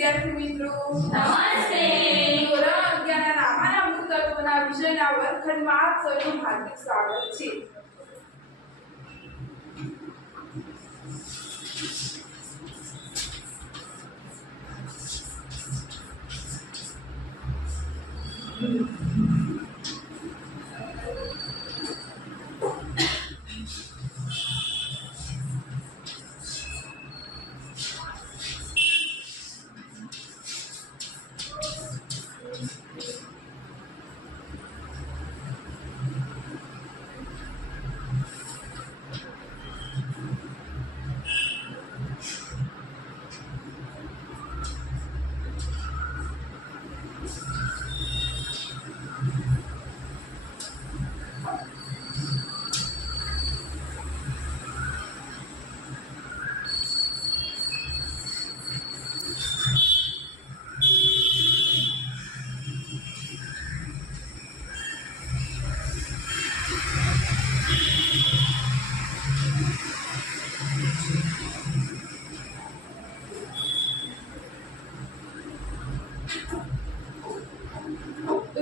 વિદ્યાર્થી મિત્રો, નમસ્તે. ધોરણ 11 ના નામાના મૂળ તત્વોના વિષયના વર્ગખંડમાં આપ સૌનું હાર્દિક સ્વાગત છે.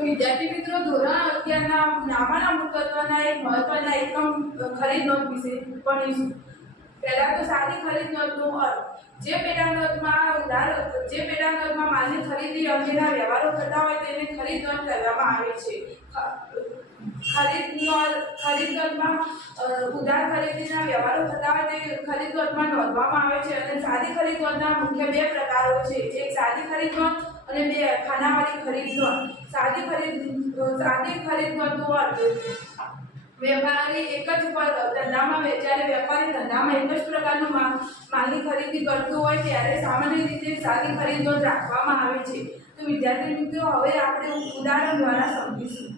વિદ્યાર્થી મિત્રો, ધોરણ 11 ના નામાના મૂળ તત્વના એક મહત્વના એકમ ખરીદ નોંધ વિશે ભણીશું. પહેલા તો સાદી ખરીદ નોંધનો અર્થ. જે પેટા નોંધમાં માલની ખરીદી અંગેના વ્યવહારો થતા હોય તેને ખરીદ નોંધ કહેવામાં આવે છે. ખરીદ નોંધમાં ઉધાર ખરીદીના વ્યવહારો થતા હોય તે ખરીદ નોંધમાં નોંધવામાં આવે છે. અને સાદી ખરીદ નોંધના મુખ્ય બે પ્રકારો છે. એક સાદી ખરીદ નોંધ અને બે ખાનાવાળી ખરીદ નોંધ. સાદી ખરીદ નોંધનો અર્થ. વેપારી એક જ ધંધામાં જ્યારે વેપારી ધંધામાં એક જ પ્રકારનો માલની ખરીદી કરતો હોય ત્યારે સામાન્ય રીતે સાદી ખરીદ નોંધ રાખવામાં આવે છે. તો વિદ્યાર્થી મિત્રો, હવે આપણે ઉદાહરણ દ્વારા સમજીશું.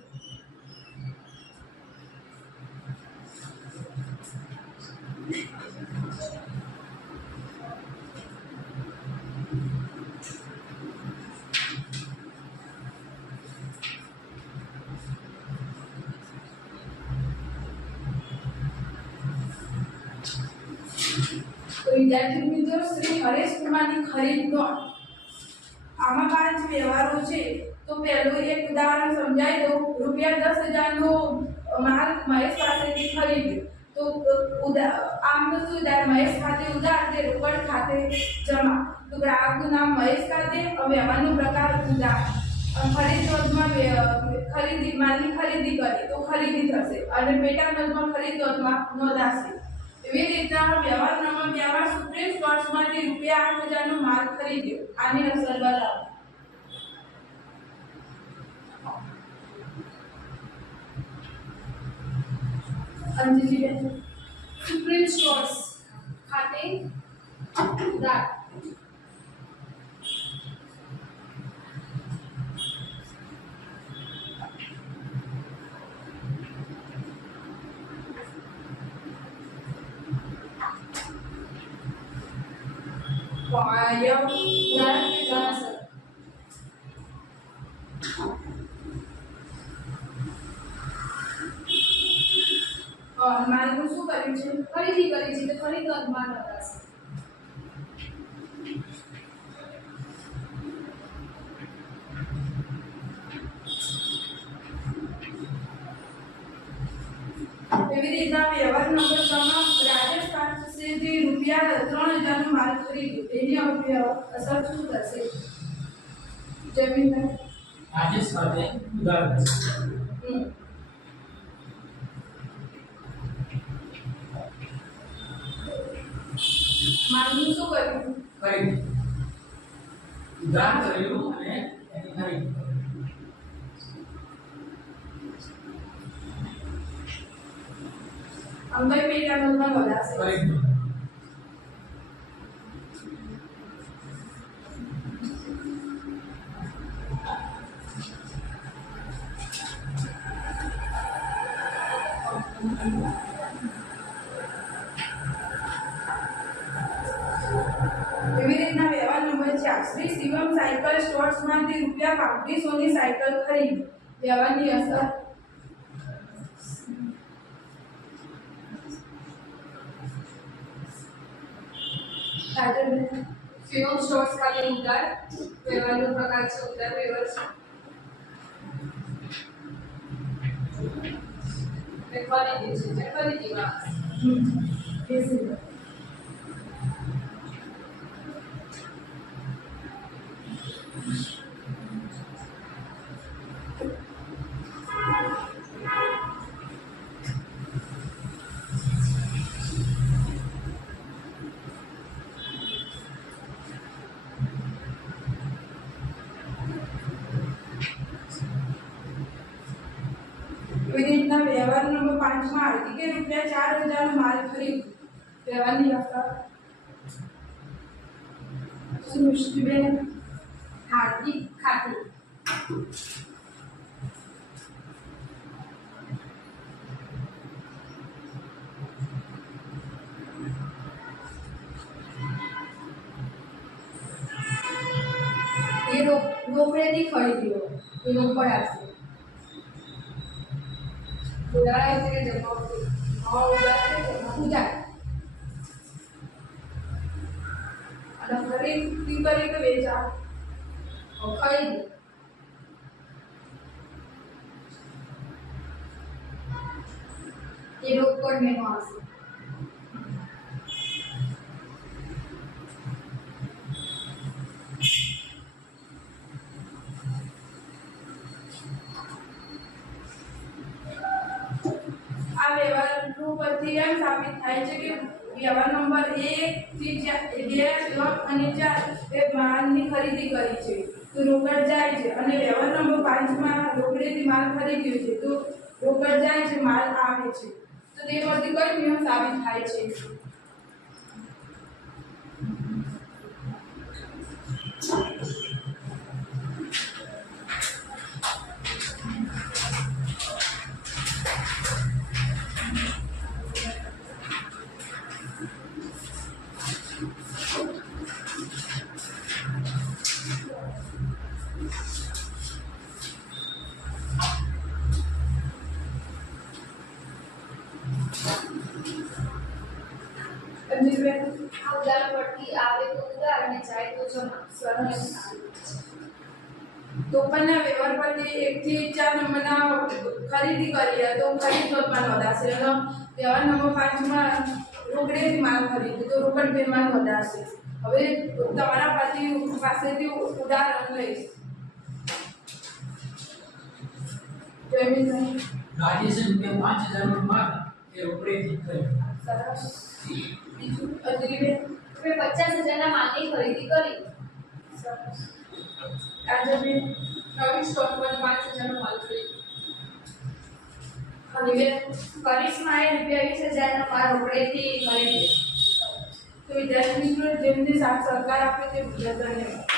વિદ્યાર્થી મિત્રો, શ્રી હરેશ કુમારની ખરીદ નોંધ. આમાં 5 વ્યવહારો છે. તો પહેલું એક ઉદાહરણ સમજાવી દઉં. ₹10,000 નો માલ મહેશ પાસેથી ખરીદ્યો. તો આમ તો શું થાય? મહેશ ખાતે ઉધાર, તે રોકડ ખાતે જમા. તો ગ્રાહકનું નામ મહેશ ખાતે, વ્યવહારનો પ્રકાર ઉધાર. ખરીદ નોંધમાં માલની ખરીદી કરી તો ખરીદી થશે, અને પેટા નોંધમાં ખરીદ નોંધમાં નોંધાશે. એવી રીતના વ્યવહાર સુપ્રીમ સ્ટોર્સમાંથી ₹8,000 નો માલ ખરીદ્યો. આની અસર બતાવો. અંજલિબેન, સુપ્રીમ સ્ટોર્સ ખાતે ઉધાર. માલનું શું કર્યું છે? ખરીદી કરી છે, તો ખરીદ નોંધમાં નોંધાશે. એવી રીતના વ્યવહાર નંબર 3 રાજેશ પાસેથી ₹3,000 નો માલ ખરીદ્યો. એની અસર શું થશે? જમીનભાઈ, રાજેશ પાસે ઉધાર થશે. માલનું શું કર્યું? ખરીદી. ઉધાર કર્યું અને એની ખરીદી. અંગઈ પેટા નોંધમાં નોંધાશે. ખરીદી. એવી રીતના વ્યવહાર નંબર 4 શ્રી શિવમ સાયકલ સ્ટોર્સમાંથી ₹3500 ની સાયકલ ખરીદી. વ્યવહારની અસર. ફિનોમ સ્ટોર્સ ખાતે ઉધાર વ્યવહારનો પ્રકાર છે ઉધાર વ્યવહાર છે ખરીદીમાં બેસી એવી રીતના વ્યવહાર નંબર 5 માં હાર્દિકે ₹4,000 નો માલ ખરીદ્યો. વ્યવહારની વ્યાખ્યા સૃષ્ટિબેન હાર્દિક ખાતે એ રોકડેથી ખરીદ્યો. એ રોકડ આપશે. ઉધાર એટલે કે જમા ઉધાર છે તેમાં ઉધાર. અને ખરીદી કરી કે વેચા ખરીદ એ રોકડ મેનો આવશે આ વ્યવહારનું પરથી એમ સાબિત થાય છે કે વ્યવહાર નંબર 1 થી 2 3 અને 4 એ માલની ખરીદી કરી છે તો રોકડ જાય છે અને વ્યવહાર નંબર 5 માં રોકડેથી માલ ખરીદ્યો છે તો રોકડ જાય છે માલ આવે છે તો તે પરથી કઈ નિયમ સાબિત થાય છે અંજલિબેન આ ઉધાર પરથી આવે તો ઉધાર અને જાય તો જમા સરસ તો પણ આ વ્યવહાર પરથી 1 થી 4 નંબરના ખરીદી કરી તો ખરીદ નોંધમાં નોંધાશે અને વ્યવહાર નંબર 5 માં રોકડેથી માલ ખરીદ્યો તો રોકડ પેમાં નોંધાશે હવે તમારા પાસેથી ઉદાહરણ લઈશ જયમીનભાઈ રાજેશે ₹5,000 નો માલ એ રોકડેથી ખરીદ્યો. સરસ બીજું અંજલિબેન તમે 50,000 ના માલની ખરીદી કરી સરસ કાજલબેન નવી સ્ટોક પર 5,000 નો માલ ખરીદ્યો હનીબેન કરિશ્માએ ₹20,000 નો માલ રોકડેથી ખરીદ્યો તો વિદ્યાર્થી મિત્રો જેમને સાથ સહકાર આપે તે બદલ ધન્યવાદ